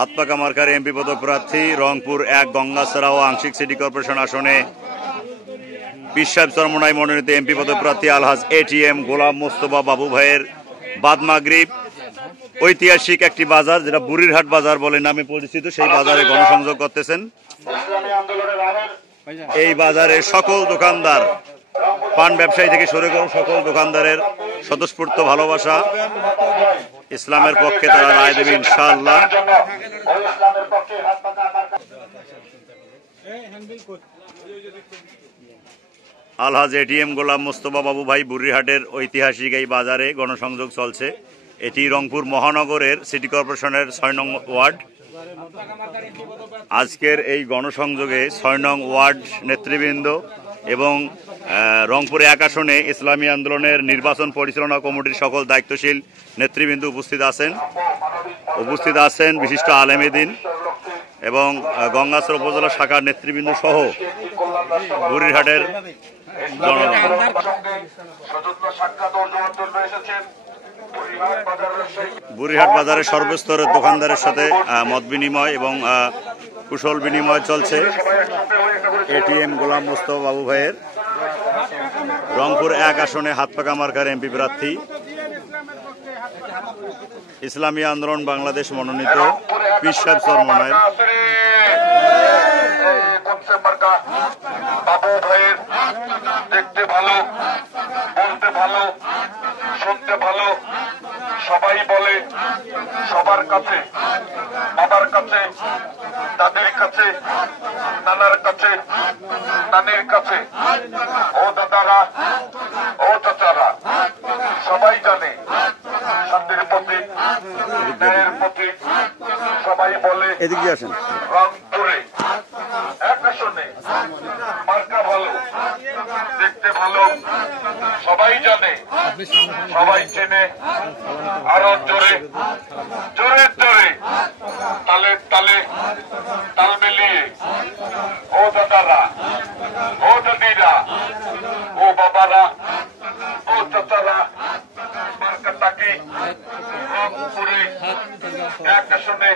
হাতপাকা marker MP পদপ্রার্থী রংপুর ১ গঙ্গাছড়া ও আংশিক city corporation আসনে পীর সাহেব চরমোনাই মনোনীত এমপি পদপ্রার্থী আলহাজ এটিএম গোলাম মোস্তফা বাবু ভাইয়ের বাদ মাগরিব ঐতিহাসিক একটি বাজার, যেটা বুড়িরহাট বাজার বলে নামে পরিচিত, সেই বাজারে গণসংযোগ করতেছেন। এই বাজারে সকল দোকানদার, পান ব্যবসায়ী থেকে শুরু করে সকল দোকানদারের স্বতঃস্ফূর্ত ভালোবাসা, ইসলামের পক্ষে তারা রায় দেবে ইনশাআল্লাহ। আলহাজ এটিএম গোলাম মোস্তফা বাবু ভাই বুড়িরহাটের ঐতিহাসিক এই বাজারে গণসংযোগ চলছে। এটি রংপুর মহানগরের সিটি কর্পোরেশনের ৬ নং ওয়ার্ড। আজকের এই গণসংযোগে ৬ নং ওয়ার্ড নেতৃবৃন্দ এবং রংপুর ১ আসনে ইসলামী আন্দোলনের নির্বাচন পরিচালনা কমিটির সকল দায়িত্বশীল নেতৃবৃন্দ উপস্থিত আছেন বিশিষ্ট আলেমে দ্বীন এবং গঙ্গাছড়া উপজেলা শাখার নেতৃবৃন্দ সহ বুড়িরহাটের বুড়িরহাট বাজারের সর্বস্তরের দোকানদারের সাথে মত বিনিময় এবং কুশল বিনিময় চলছে। এটিএম গোলাম মোস্তফা বাবু ভাইয়ের রংপুর ১ আসনে হাতপাকা মার্কার এমপি প্রার্থী, ইসলামী আন্দোলন বাংলাদেশ মনোনীত পীর সাহেব চরমোনাই বাবু ভাইয়ের দেখতে ভালো, বলতে ভালো, শুনতে ভালো, সবাই বলে সবার কাছে, বাবার কাছে, দাদির কাছে, নানার কাছে, নানির কাছে, ও দাদারা, ও চাচারা, সবাই জানে শান্তির প্রতি, ন্যায়ের প্রতি, সবাই বলে এদিকে আসেন। রংপুরে ১ আসনে মার্কা ভালো, দেখতে ভালো, সবাই জানে, সবাই চেনে, আরো জোরে জোরে জোরে তালে তালে তাল মিলিয়ে, ও দাদারা, ও দাদিরা, ও বাবারা, ও চাচারা, মার্কাটাকে রংপুরে ১ আসনে